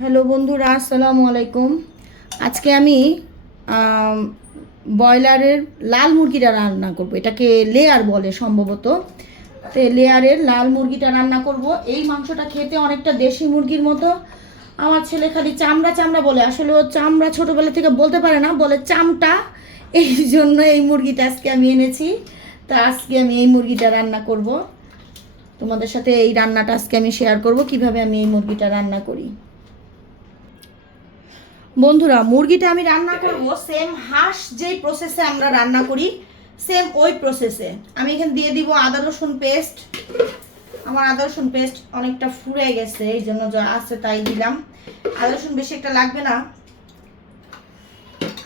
Hello বন্ধুরা, আসসালামু আলাইকুম। আজকে আমি ব্রয়লারের লাল মুরগিটা রান্না করব। এটাকে লেয়ার বলে সম্ভবত। তো লেয়ারের লাল মুরগিটা রান্না করব। এই মাংসটা খেতে অনেকটা দেশি মুরগির মতো। আমার ছেলে খালি চামড়া চামড়া বলে, আসলে ও চামড়া ছোটোবেলা থেকে বলতে পারে না, বলে চামটা। এই জন্য এই মুরগিটা আজকে আমি এনেছি। তা আজকে আমি এই মুরগিটা রান্না করব। তোমাদের সাথে এই রান্নাটা আজকে আমি শেয়ার করব, কিভাবে আমি এই মুরগিটা রান্না করি। বন্ধুরা, মুরগিটা আমি রান্না করব সেম হাঁস যেই প্রসেসে আমরা রান্না করি, সেম ওই প্রসেসে। আমি এখানে দিয়ে দিব আদা রসুন পেস্ট। আমার আদা রসুন পেস্ট অনেকটা ফুরে গেছে, এই জন্য যা আছে তাই দিলাম। আদা রসুন বেশি একটা লাগবে না।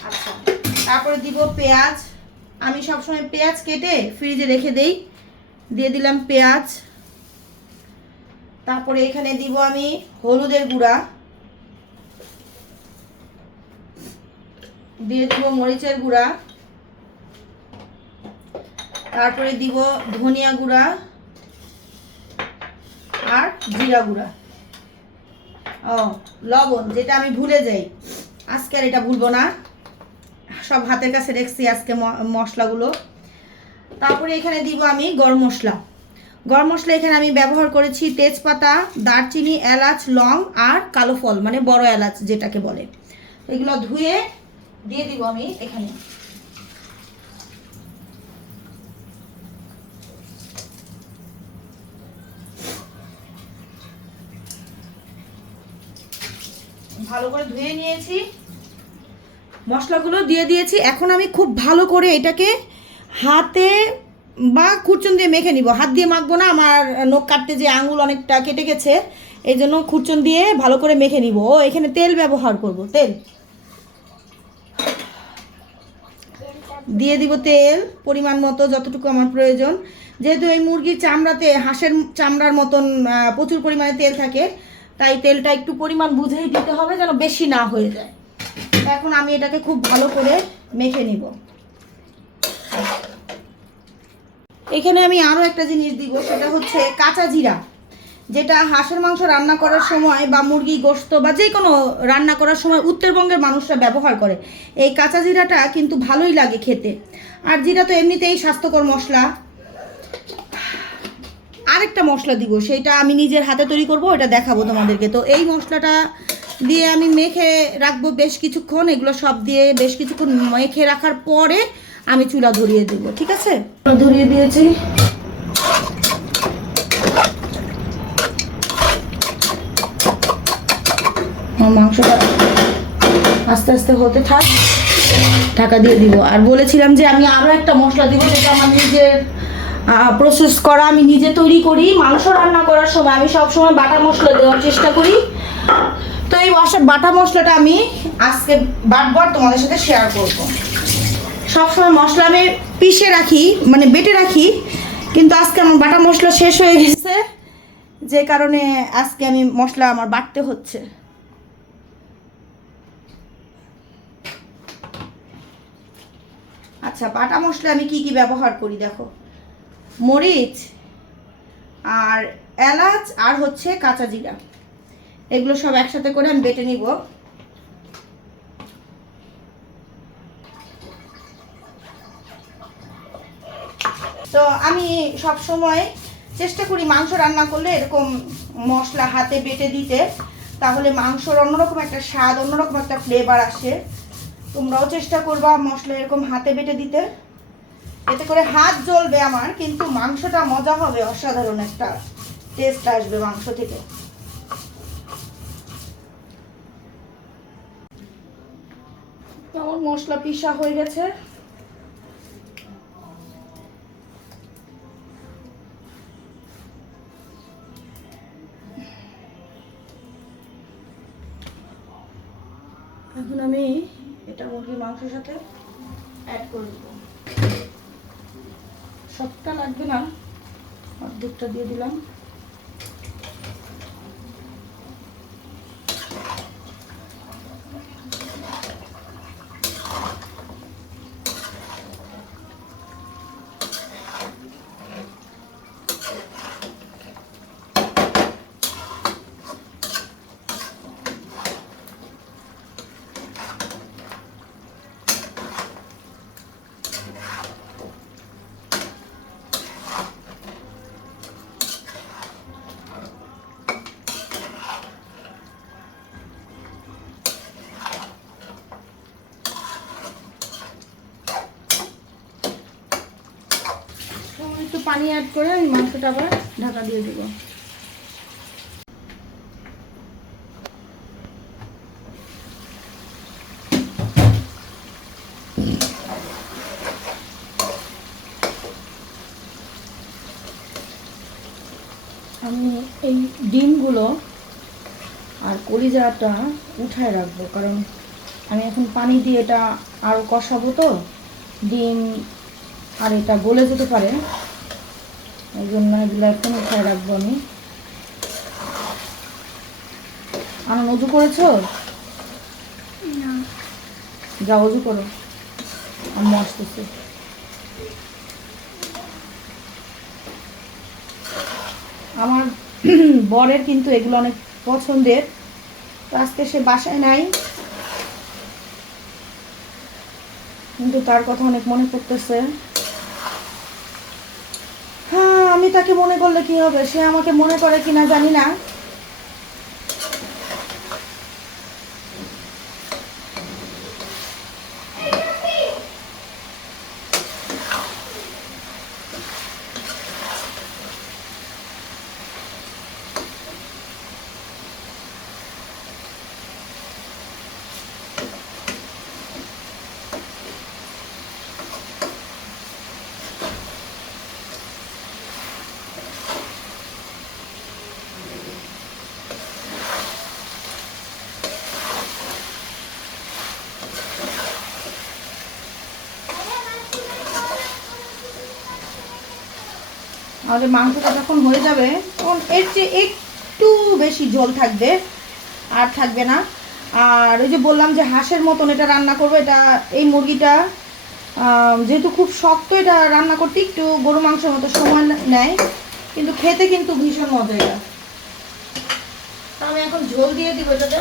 আচ্ছা, তারপরে দিব পেঁয়াজ। আমি সবসময় পেঁয়াজ কেটে ফ্রিজে রেখে দেই। দিয়ে দিলাম পেঁয়াজ। তারপরে এখানে দিব আমি হলুদের গুঁড়া, দিয়ে দিব মরিচের গুঁড়া, তারপরে দিব ধনিয়া গুঁড়া আর জিরা গুঁড়া। লবণ, যেটা আমি ভুলে যাই, আজকে আর এটা ভুলবো না, সব হাতের কাছে রেখেছি আজকে মশলাগুলো। তারপরে এখানে দিব আমি গরম মশলা। গরম মশলা এখানে আমি ব্যবহার করেছি তেজপাতা, দারচিনি, এলাচ, লং আর কালো ফল, মানে বড় এলাচ যেটাকে বলে। এগুলো ধুয়ে দিয়ে দিব আমি এখানে। ভালো করে ধুয়ে নিয়েছি, মশলাগুলো দিয়ে দিয়েছি। এখন আমি খুব ভালো করে এটাকে হাতে বা খুরচুন দিয়ে মেখে নিব। হাত দিয়ে মাখবো না, আমার নখ কাটতে যে আঙুল অনেকটা কেটে গেছে, এই জন্য খুরচুন দিয়ে ভালো করে মেখে নিব। ও এখানে তেল ব্যবহার করব, তেল দিয়ে দিব, তেল পরিমাণ মতো যতটুকু আমার প্রয়োজন। যেহেতু এই মুরগির চামড়াতে হাঁসের চামড়ার মতন প্রচুর পরিমাণে তেল থাকে, তাই তেলটা একটু পরিমাণ বুঝেই দিতে হবে, যেন বেশি না হয়ে যায়। এখন আমি এটাকে খুব ভালো করে মেখে নিব। এখানে আমি আরও একটা জিনিস দিব, সেটা হচ্ছে কাঁচা জিরা, যেটা হাঁসের মাংস রান্না করার সময় বা মুরগি গোশত বা যে কোনো রান্না করার সময় উত্তরবঙ্গের মানুষরা ব্যবহার করে। এই কাঁচা জিরাটা কিন্তু ভালোই লাগে খেতে। আর জিরা তো এমনিতেই স্বাস্থ্যকর মশলা। আরেকটা মশলা দিব, সেইটা আমি নিজের হাতে তৈরি করব, এটা দেখাবো তোমাদেরকে। তো এই মশলাটা দিয়ে আমি মেখে রাখবো বেশ কিছুক্ষণ। এগুলো সব দিয়ে বেশ কিছুক্ষণ মেখে রাখার পরে আমি চুলা ধরিয়ে দেবো, ঠিক আছে? ধরিয়ে দিয়েছি। মাংসটা আস্তে আস্তে হতে থাক, ঢাকা দিয়ে দিব। আর বলেছিলাম যে আমি আরও একটা মশলা দিব, যেটা আমার নিজের প্রসেস করা, আমি নিজে তৈরি করি। মাংস রান্না করার সময় আমি সবসময় বাটা মশলা দেওয়ার চেষ্টা করি। তো এই বাটা মশলাটা আমি আজকে বাটবার তোমাদের সাথে শেয়ার করব। সবসময় মশলা আমি পিষে রাখি, মানে বেটে রাখি, কিন্তু আজকে আমার বাটা মশলা শেষ হয়ে গেছে, যে কারণে আজকে আমি মশলা আমার বাটতে হচ্ছে। আচ্ছা, বাটা মশলা আমি কি কি ব্যবহার করি দেখো। মরিচ আর এলাচ আর হচ্ছে কাঁচা জিরা, এগুলো সব একসাথে করে আমি বেটে নিব। তো আমি সব সময় চেষ্টা করি মাংস রান্না করলে এরকম মশলা হাতে বেটে দিতে, তাহলে মাংসর অন্যরকম একটা স্বাদ, অন্যরকম একটা ফ্লেভার আসে। তোমরাও চেষ্টা করবা মশলা এরকম হাতে বেটে দিতে, এতে করে হাত জ্বলবে আমার, কিন্তু মাংসটা মজা হবে, অসাধারণ একটা টেস্ট আসবে মাংস থেকে। আমার মশলা পিষা হয়ে গেছে। এখন আমি এটা মুরগির মাংসের সাথে অ্যাড করে দেব। সবটা লাগবে না, অর্ধেকটা দিয়ে দিলাম। পানি অ্যাড করে আমি মাংসটা আবার ঢাকা দিয়ে দেবো। আমি এই ডিমগুলো আর কলিজাটা উঠায় রাখবো, কারণ আমি এখন পানি দিয়ে এটা আরও কষাবো, তো ডিম আর এটা গলে যেতে পারে, এই জন্য এগুলো এখন উঠায় রাখবো আমি। আমার অজু করেছো? যাও অজু করো, আমি আসতেছি। আমার বরের কিন্তু এগুলো অনেক পছন্দের, তো আজকে সে বাসায় নাই, কিন্তু তার কথা অনেক মনে পড়তেছে। হ্যাঁ, আমি তাকে মনে করলে কি হবে, সে আমাকে মনে করে কিনা জানি না। আমাদের মাংসটা যখন হয়ে যাবে তখন এর চেয়ে একটু বেশি ঝোল থাকবে, আর থাকবে না। আর ওই যে বললাম যে হাঁসের মতন এটা রান্না করবো, এটা এই মুরগিটা যেহেতু খুব শক্ত, এটা রান্না করতে একটু গরু মাংসের মতো সময় নেয়, কিন্তু খেতে কিন্তু ভীষণ মজা এটা। আমি এখন ঝোল দিয়ে দিব এটাতে।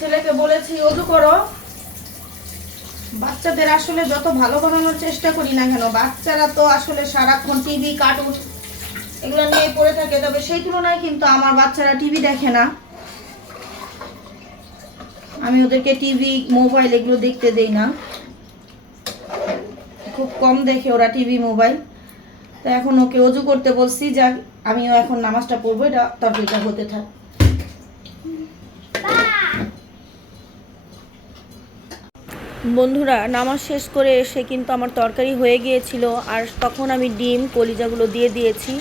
ছেলেকে বলেছি অজু করো। বাচ্চাদের আসলে যত ভালো বানানোর চেষ্টা করি না কেন, বাচ্চারা তো আসলে সারাক্ষণ টিভি কার্টুন এগুলো নিয়ে পড়ে থাকে, তবে সেই তুলনায় কিন্তু আমার বাচ্চারা টিভি দেখে না। আমি ওদেরকে টিভি মোবাইল এগুলো দেখতে দেই না, খুব কম দেখে ওরা টিভি মোবাইল। তো এখন ওকে অজু করতে বলছি, যাক আমিও এখন নামাজটা পড়বো, এটা তরকারিটা হতে থাক। বন্ধুরা, নামাজ শেষ করে এসে কিন্তু আমার তরকারি হয়ে গিয়েছিল, আর তখন আমি ডিম কলিজাগুলো দিয়ে দিয়েছি।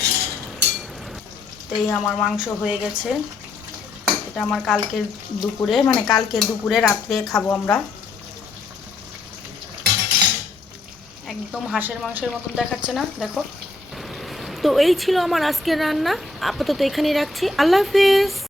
এই আমার মাংস হয়ে গেছে, এটা আমার কালকের দুপুরে, মানে কালকে দুপুরে রাত্রে খাবো আমরা। একদম হাঁসের মাংসের মতন দেখাচ্ছে না, দেখো। তো এই ছিল আমার আজকের রান্না, আপাতত এখানেই রাখছি। আল্লাহ হাফেজ।